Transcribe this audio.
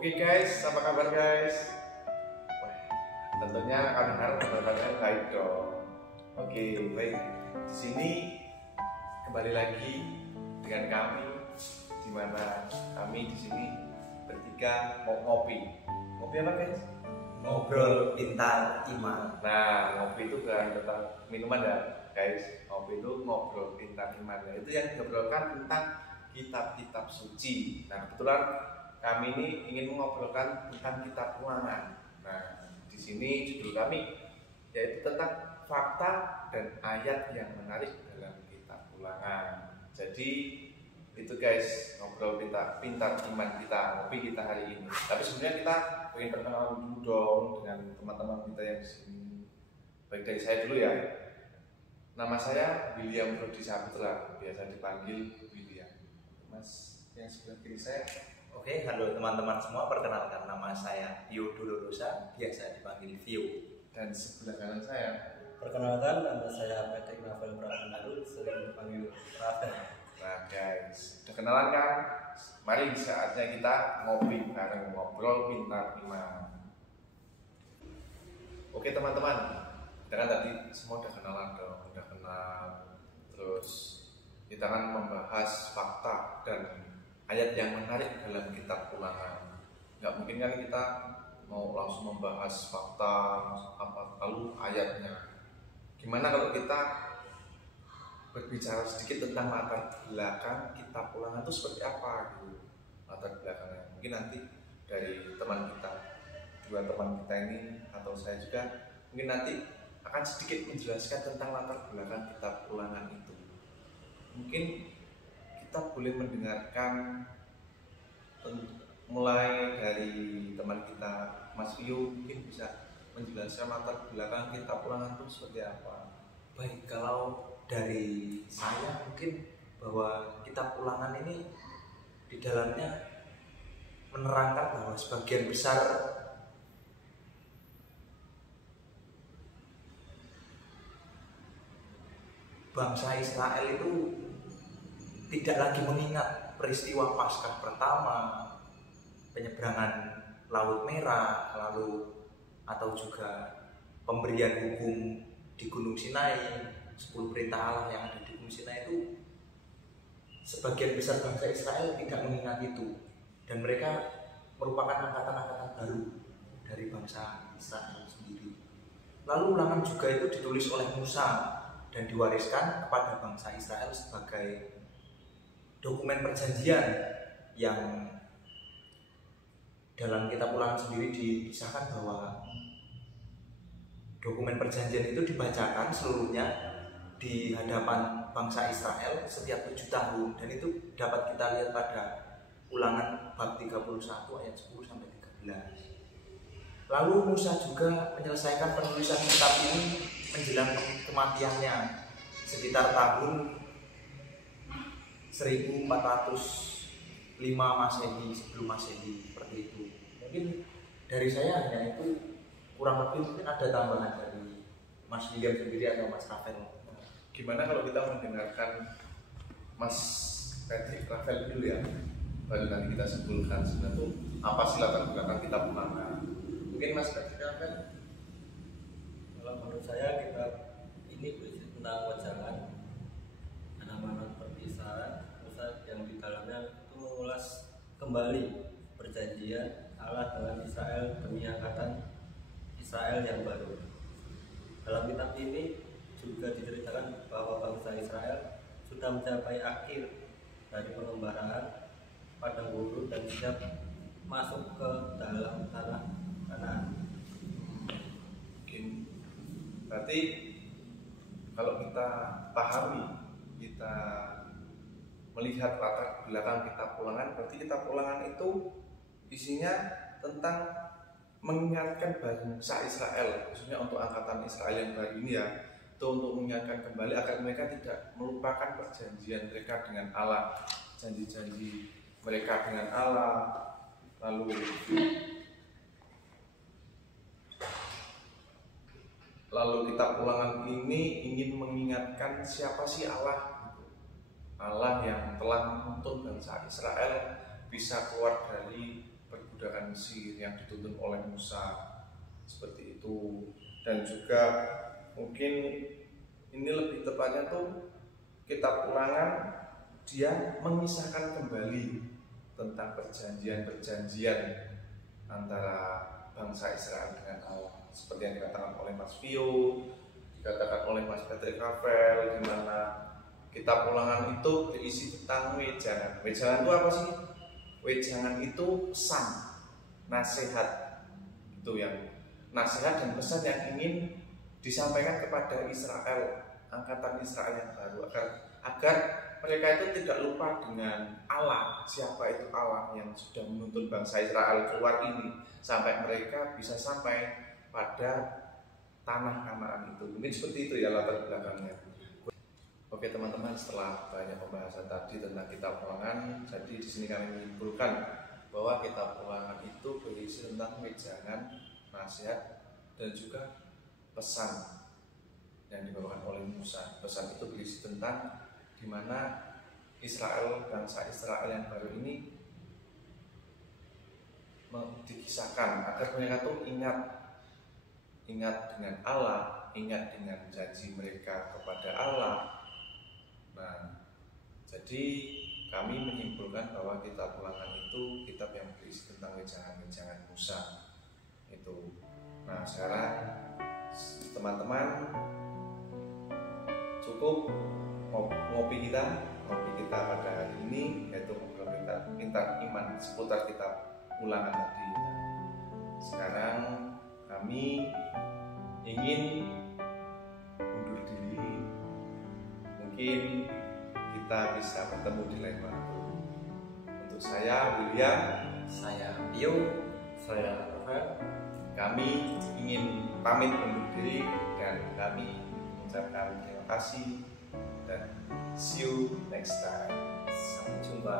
Oke guys, apa kabar guys? Wah, tentunya kami harap kabarnya baik dong. Oke, baik. Di sini kembali lagi dengan kami, di mana kami di sini bertiga mau ngopi. Ngopi apa guys? Ngobrol Pintar Iman. Nah, ngopi itu bukan tentang minuman ya guys. Ngopi itu ngobrol pintar iman. Nah, itu yang diobrolkan tentang kitab-kitab suci. Nah, kebetulan kami ini ingin mengobrolkan tentang kitab Ulangan. Nah, di sini judul kami yaitu tentang fakta dan ayat yang menarik dalam kitab Ulangan. Jadi itu guys, ngobrol pintar iman kita, ngopi kita hari ini. Tapi sebenarnya kita ingin perkenalan dulu dong dengan teman-teman kita yang di sini. Baik, dari saya dulu ya. Nama saya William Rodi Saputra, biasa dipanggil William. Mas yang sebelah kiri saya. Oke, halo teman-teman semua, perkenalkan nama saya Tio Dolorosa, biasa dipanggil Vio. Dan sebelah kanan saya. Perkenalkan, nama saya Patrick Rafael Prapandaru, sering dipanggil Rafael. Nah guys, udah kenalan kan? Mari saatnya kita ngopi bareng, ngobrol pintar iman. Oke teman-teman, kita kan tadi semua udah kenalan dong, udah kenal. Terus kita kan membahas fakta dan ayat yang menarik dalam kitab Ulangan. Nggak mungkin kan kita mau langsung membahas fakta apa lalu ayatnya. Gimana kalau kita berbicara sedikit tentang latar belakang kitab Ulangan itu seperti apa gitu, latar belakangnya. Mungkin nanti dari teman kita, dua teman kita ini atau saya juga mungkin nanti akan sedikit menjelaskan tentang latar belakang kitab Ulangan itu. Mungkin kita boleh mendengarkan mulai dari teman kita Mas Vio, mungkin bisa menjelaskan latar belakang kitab Ulangan itu seperti apa. Baik, kalau dari saya mungkin bahwa kitab Ulangan ini di dalamnya menerangkan bahwa sebagian besar bangsa Israel itu tidak lagi mengingat peristiwa Paskah pertama, penyeberangan Laut Merah, lalu atau juga pemberian hukum di Gunung Sinai, 10 perintah Allah yang ada di Gunung Sinai itu. Sebagian besar bangsa Israel tidak mengingat itu, dan mereka merupakan angkatan-angkatan baru dari bangsa Israel sendiri. Lalu Ulangan juga itu ditulis oleh Musa dan diwariskan kepada bangsa Israel sebagai dokumen perjanjian yang dalam kitab Ulangan sendiri dikisahkan bahwa dokumen perjanjian itu dibacakan seluruhnya di hadapan bangsa Israel setiap 7 tahun, dan itu dapat kita lihat pada Ulangan bab 31 ayat 10 sampai 13. Lalu Musa juga menyelesaikan penulisan kitab ini menjelang kematiannya sekitar tahun 1405 Masehi, sebelum Masehi, seperti itu. Mungkin dari saya hanya itu, kurang lebih mungkin ada tambahan dari Mas William sendiri atau Mas Rafael. Gimana kalau kita mendengarkan Mas Patrick Rafael dulu ya, baru nanti kita simpulkan sebenarnya apa sih latar belakang kitab Ulangan. Mungkin Mas Patrick Rafael. Kalau menurut saya kitab ini berisi tentang wajangan, amanat perpisahan, pusat yang di dalamnya itu mengulas kembali perjanjian Allah dengan Israel demi angkatan Israel yang baru. Dalam kitab ini juga diceritakan bahwa bangsa Israel sudah mencapai akhir dari pengembaraan padang gurun dan siap masuk ke dalam tanah Kanaan. Mungkin berarti kalau kita pahami, kita melihat latar belakang kitab Ulangan, berarti kitab Ulangan itu isinya tentang mengingatkan bangsa Israel, khususnya untuk angkatan Israel yang baru ini ya, itu untuk mengingatkan kembali agar mereka tidak melupakan perjanjian mereka dengan Allah, janji-janji mereka dengan Allah. Lalu kitab Ulangan ini ingin mengingatkan siapa sih Allah, Allah yang telah menuntun bangsa Israel bisa keluar dari perbudakan Mesir yang dituntun oleh Musa, seperti itu. Dan juga mungkin ini lebih tepatnya tuh kitab Ulangan, dia mengisahkan kembali tentang perjanjian-perjanjian antara bangsa Israel dengan Allah, seperti yang dikatakan oleh Mas Vio, dikatakan oleh Mas Patrick Rafael, di mana kitab Ulangan itu berisi tentang wejangan. Wejangan itu apa sih? Wejangan itu pesan, nasihat, itu yang nasihat dan pesan yang ingin disampaikan kepada Israel, angkatan Israel yang baru, agar mereka itu tidak lupa dengan Allah, siapa itu Allah yang sudah menuntun bangsa Israel keluar ini, sampai mereka bisa sampai pada tanah Kanaan itu. Mungkin seperti itu ya latar belakangnya. Oke teman-teman, setelah banyak pembahasan tadi tentang kitab Ulangan, jadi di sini kami menyimpulkan bahwa kitab Ulangan itu berisi tentang wejangan, nasihat, dan juga pesan yang dibawakan oleh Musa. Pesan itu berisi tentang di mana Israel, bangsa Israel yang baru ini dikisahkan agar mereka tuh ingat dengan Allah, ingat dengan janji mereka kepada Allah. Nah, jadi kami menyimpulkan bahwa kitab Ulangan itu kitab yang berisi tentang wejangan-wejangan Musa itu. Nah, sekarang teman-teman cukup ngopi kita pada hari ini, yaitu ngobrol kita pintar iman seputar kitab Ulangan tadi. Sekarang kami ingin undur diri, mungkin kita bisa bertemu di lain waktu. Untuk saya William, Saya Bio, Saya Rafael. kami ingin pamit undur diri dan kami mengucapkan terima kasih dan see you next time. Sampai jumpa.